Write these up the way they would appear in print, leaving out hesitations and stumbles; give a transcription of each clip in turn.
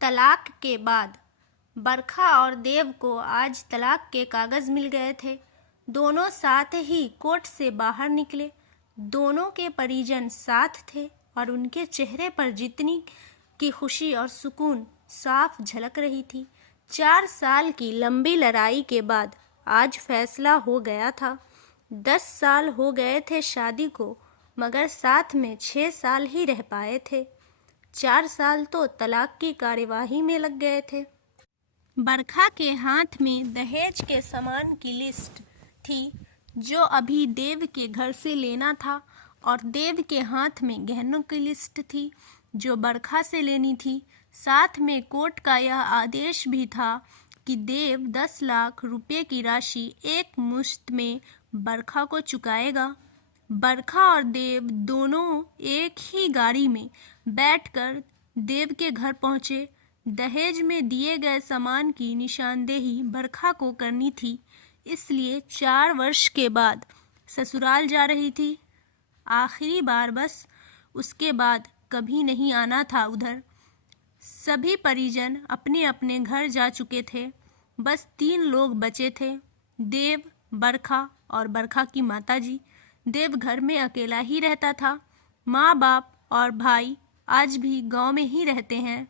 तलाक के बाद बरखा और देव को आज तलाक के कागज़ मिल गए थे। दोनों साथ ही कोर्ट से बाहर निकले। दोनों के परिजन साथ थे और उनके चेहरे पर जितनी की खुशी और सुकून साफ झलक रही थी। 4 साल की लंबी लड़ाई के बाद आज फैसला हो गया था। 10 साल हो गए थे शादी को, मगर साथ में 6 साल ही रह पाए थे। 4 साल तो तलाक की कार्यवाही में लग गए थे। बरखा के हाथ में दहेज के सामान की लिस्ट थी जो अभी देव के घर से लेना था, और देव के हाथ में गहनों की लिस्ट थी जो बरखा से लेनी थी। साथ में कोर्ट का यह आदेश भी था कि देव 10 लाख रुपए की राशि एक मुश्त में बरखा को चुकाएगा। बरखा और देव दोनों एक ही गाड़ी में बैठकर देव के घर पहुंचे। दहेज में दिए गए सामान की निशानदेही बरखा को करनी थी, इसलिए 4 वर्ष के बाद ससुराल जा रही थी। आखिरी बार, बस उसके बाद कभी नहीं आना था उधर। सभी परिजन अपने अपने घर जा चुके थे। बस 3 लोग बचे थे, देव, बरखा और बरखा की माताजी। देव घर में अकेला ही रहता था। माँ बाप और भाई आज भी गांव में ही रहते हैं।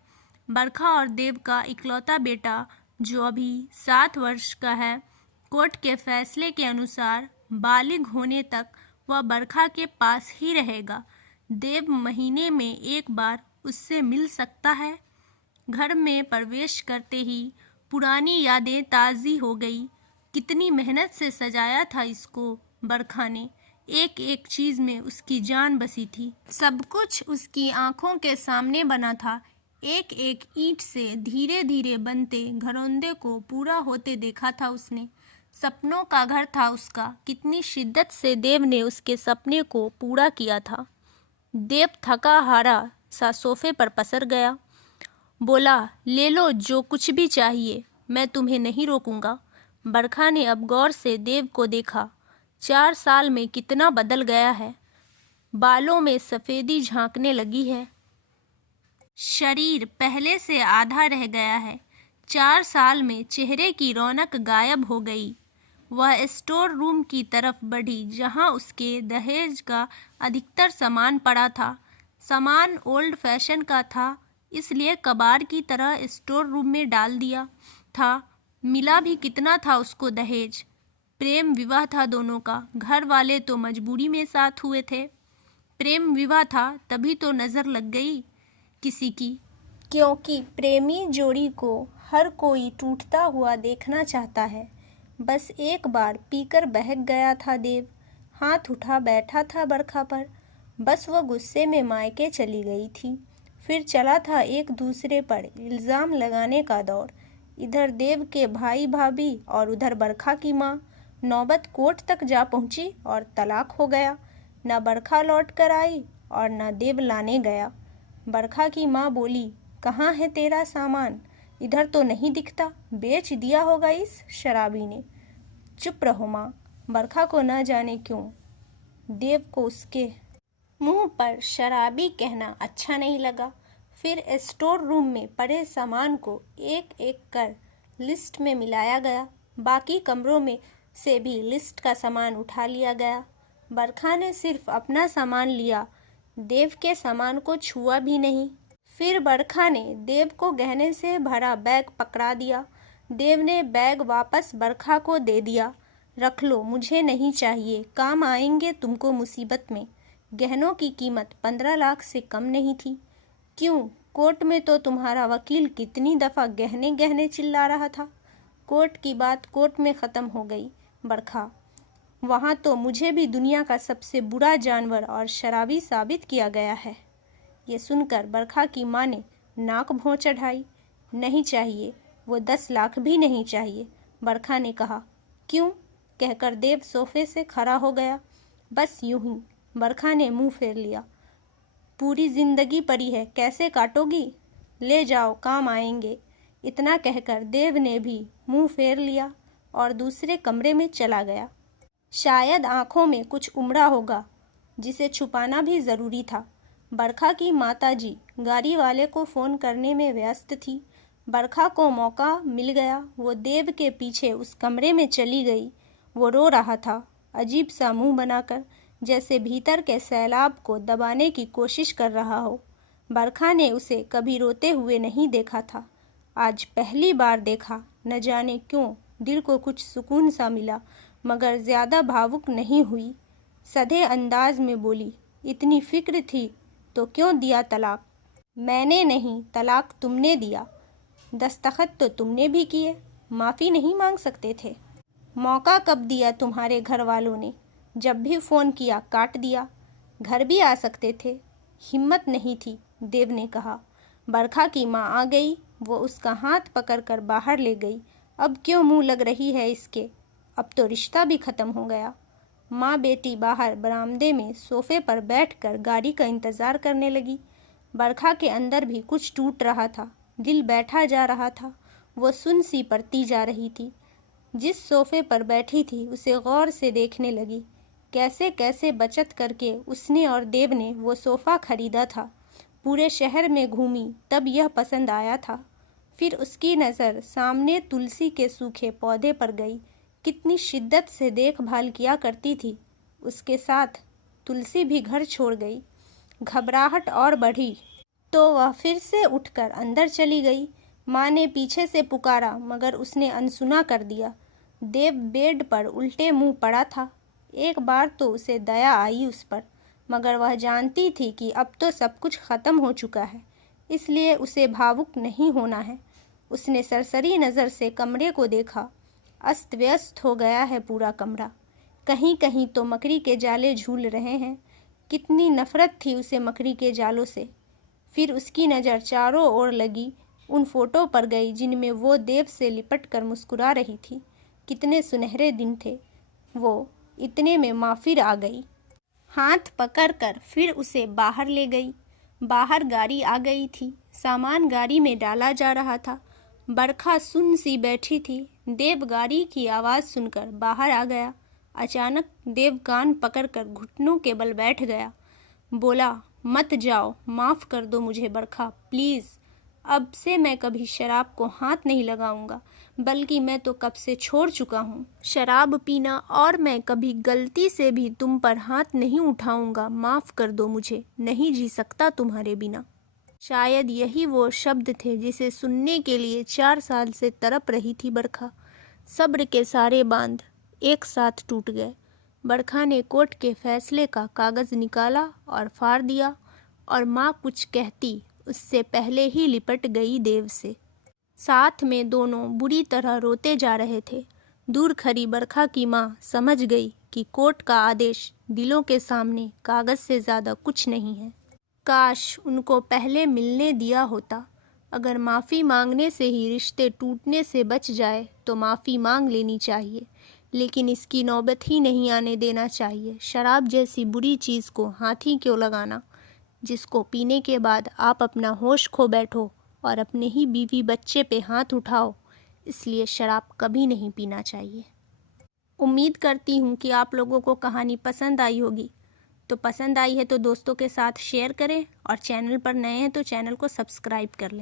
बरखा और देव का इकलौता बेटा जो अभी 7 वर्ष का है, कोर्ट के फैसले के अनुसार बालिग होने तक वह बरखा के पास ही रहेगा। देव महीने में एक बार उससे मिल सकता है। घर में प्रवेश करते ही पुरानी यादें ताज़ी हो गई। कितनी मेहनत से सजाया था इसको बरखा ने। एक एक चीज़ में उसकी जान बसी थी। सब कुछ उसकी आंखों के सामने बना था। एक एक ईंट से धीरे धीरे बनते घरौंदे को पूरा होते देखा था उसने। सपनों का घर था उसका। कितनी शिद्दत से देव ने उसके सपने को पूरा किया था। देव थका हारा सा सोफे पर पसर गया। बोला, ले लो जो कुछ भी चाहिए, मैं तुम्हें नहीं रोकूंगा। बरखा ने अब गौर से देव को देखा। 4 साल में कितना बदल गया है। बालों में सफ़ेदी झांकने लगी है। शरीर पहले से आधा रह गया है। 4 साल में चेहरे की रौनक गायब हो गई। वह स्टोर रूम की तरफ बढ़ी जहां उसके दहेज का अधिकतर सामान पड़ा था। सामान ओल्ड फैशन का था, इसलिए कबाड़ की तरह स्टोर रूम में डाल दिया था। मिला भी कितना था उसको दहेज। प्रेम विवाह था दोनों का। घर वाले तो मजबूरी में साथ हुए थे। प्रेम विवाह था तभी तो नज़र लग गई किसी की, क्योंकि प्रेमी जोड़ी को हर कोई टूटता हुआ देखना चाहता है। बस एक बार पीकर बहक गया था देव। हाथ उठा बैठा था बरखा पर। बस वो गुस्से में मायके चली गई थी। फिर चला था एक दूसरे पर इल्ज़ाम लगाने का दौर। इधर देव के भाई भाभी और उधर बरखा की माँ। नौबत कोर्ट तक जा पहुँची और तलाक हो गया। न बरखा लौट कर आई और न देव लाने गया। बरखा की माँ बोली, कहाँ है तेरा सामान? इधर तो नहीं दिखता, बेच दिया होगा इस शराबी ने। चुप रहो माँ। बरखा को न जाने क्यों देव को उसके मुंह पर शराबी कहना अच्छा नहीं लगा। फिर स्टोर रूम में पड़े सामान को एक एक कर लिस्ट में मिलाया गया। बाकी कमरों में से भी लिस्ट का सामान उठा लिया गया। बरखा ने सिर्फ अपना सामान लिया, देव के सामान को छुआ भी नहीं। फिर बरखा ने देव को गहने से भरा बैग पकड़ा दिया। देव ने बैग वापस बरखा को दे दिया। रख लो, मुझे नहीं चाहिए, काम आएंगे तुमको मुसीबत में। गहनों की कीमत 15 लाख से कम नहीं थी। क्यों? कोर्ट में तो तुम्हारा वकील कितनी दफ़ा गहने गहने चिल्ला रहा था। कोर्ट की बात कोर्ट में ख़त्म हो गई बरखा। वहाँ तो मुझे भी दुनिया का सबसे बुरा जानवर और शराबी साबित किया गया है। ये सुनकर बरखा की माँ ने नाक भौं चढ़ाई। नहीं चाहिए, वो 10 लाख भी नहीं चाहिए, बरखा ने कहा। क्यों? कहकर देव सोफे से खड़ा हो गया। बस यूं ही, बरखा ने मुंह फेर लिया। पूरी जिंदगी पड़ी है, कैसे काटोगी? ले जाओ, काम आएंगे। इतना कहकर देव ने भी मुंह फेर लिया और दूसरे कमरे में चला गया। शायद आंखों में कुछ उमड़ा होगा जिसे छुपाना भी ज़रूरी था। बरखा की माताजी गाड़ी वाले को फ़ोन करने में व्यस्त थी। बरखा को मौका मिल गया। वो देव के पीछे उस कमरे में चली गई। वो रो रहा था, अजीब सा मुंह बनाकर, जैसे भीतर के सैलाब को दबाने की कोशिश कर रहा हो। बरखा ने उसे कभी रोते हुए नहीं देखा था। आज पहली बार देखा। न जाने क्यों दिल को कुछ सुकून सा मिला, मगर ज़्यादा भावुक नहीं हुई। सधे अंदाज में बोली, इतनी फिक्र थी तो क्यों दिया तलाक? मैंने नहीं, तलाक तुमने दिया। दस्तखत तो तुमने भी किए। माफ़ी नहीं मांग सकते थे? मौका कब दिया तुम्हारे घर वालों ने? जब भी फ़ोन किया काट दिया। घर भी आ सकते थे। हिम्मत नहीं थी, देव ने कहा। बरखा की माँ आ गई। वो उसका हाथ पकड़कर बाहर ले गई। अब क्यों मुंह लग रही है इसके? अब तो रिश्ता भी ख़त्म हो गया। माँ बेटी बाहर बरामदे में सोफे पर बैठकर गाड़ी का इंतज़ार करने लगी। बरखा के अंदर भी कुछ टूट रहा था। दिल बैठा जा रहा था। वो सुन सी पड़ती जा रही थी। जिस सोफे पर बैठी थी उसे गौर से देखने लगी। कैसे कैसे बचत करके उसने और देव ने वो सोफ़ा खरीदा था। पूरे शहर में घूमी तब यह पसंद आया था। फिर उसकी नज़र सामने तुलसी के सूखे पौधे पर गई। कितनी शिद्दत से देखभाल किया करती थी उसके साथ। तुलसी भी घर छोड़ गई। घबराहट और बढ़ी तो वह फिर से उठकर अंदर चली गई। माँ ने पीछे से पुकारा, मगर उसने अनसुना कर दिया। देव बेड पर उल्टे मुंह पड़ा था। एक बार तो उसे दया आई उस पर, मगर वह जानती थी कि अब तो सब कुछ ख़त्म हो चुका है, इसलिए उसे भावुक नहीं होना है। उसने सरसरी नज़र से कमरे को देखा। अस्त व्यस्त हो गया है पूरा कमरा। कहीं कहीं तो मकड़ी के जाले झूल रहे हैं। कितनी नफ़रत थी उसे मकड़ी के जालों से। फिर उसकी नज़र चारों ओर लगी उन फोटो पर गई जिनमें वो देव से लिपट कर मुस्कुरा रही थी। कितने सुनहरे दिन थे वो। इतने में माँ फिर आ गई। हाथ पकड़कर फिर उसे बाहर ले गई। बाहर गाड़ी आ गई थी। सामान गाड़ी में डाला जा रहा था। बरखा सुन सी बैठी थी। देव गाड़ी की आवाज़ सुनकर बाहर आ गया। अचानक देव कान पकड़कर घुटनों के बल बैठ गया। बोला, मत जाओ, माफ़ कर दो मुझे बरखा, प्लीज़। अब से मैं कभी शराब को हाथ नहीं लगाऊंगा, बल्कि मैं तो कब से छोड़ चुका हूँ शराब पीना, और मैं कभी गलती से भी तुम पर हाथ नहीं उठाऊंगा। माफ़ कर दो मुझे, नहीं जी सकता तुम्हारे बिना। शायद यही वो शब्द थे जिसे सुनने के लिए 4 साल से तड़प रही थी बरखा। सब्र के सारे बांध एक साथ टूट गए। बरखा ने कोर्ट के फैसले का कागज़ निकाला और फाड़ दिया, और माँ कुछ कहती उससे पहले ही लिपट गई देव से। साथ में दोनों बुरी तरह रोते जा रहे थे। दूर खड़ी बरखा की माँ समझ गई कि कोर्ट का आदेश दिलों के सामने कागज़ से ज़्यादा कुछ नहीं है। काश उनको पहले मिलने दिया होता। अगर माफ़ी मांगने से ही रिश्ते टूटने से बच जाए तो माफ़ी मांग लेनी चाहिए, लेकिन इसकी नौबत ही नहीं आने देना चाहिए। शराब जैसी बुरी चीज़ को हाथ ही क्यों लगाना, जिसको पीने के बाद आप अपना होश खो बैठो और अपने ही बीवी बच्चे पे हाथ उठाओ। इसलिए शराब कभी नहीं पीना चाहिए। उम्मीद करती हूँ कि आप लोगों को कहानी पसंद आई होगी। तो पसंद आई है तो दोस्तों के साथ शेयर करें, और चैनल पर नए हैं तो चैनल को सब्सक्राइब कर लें।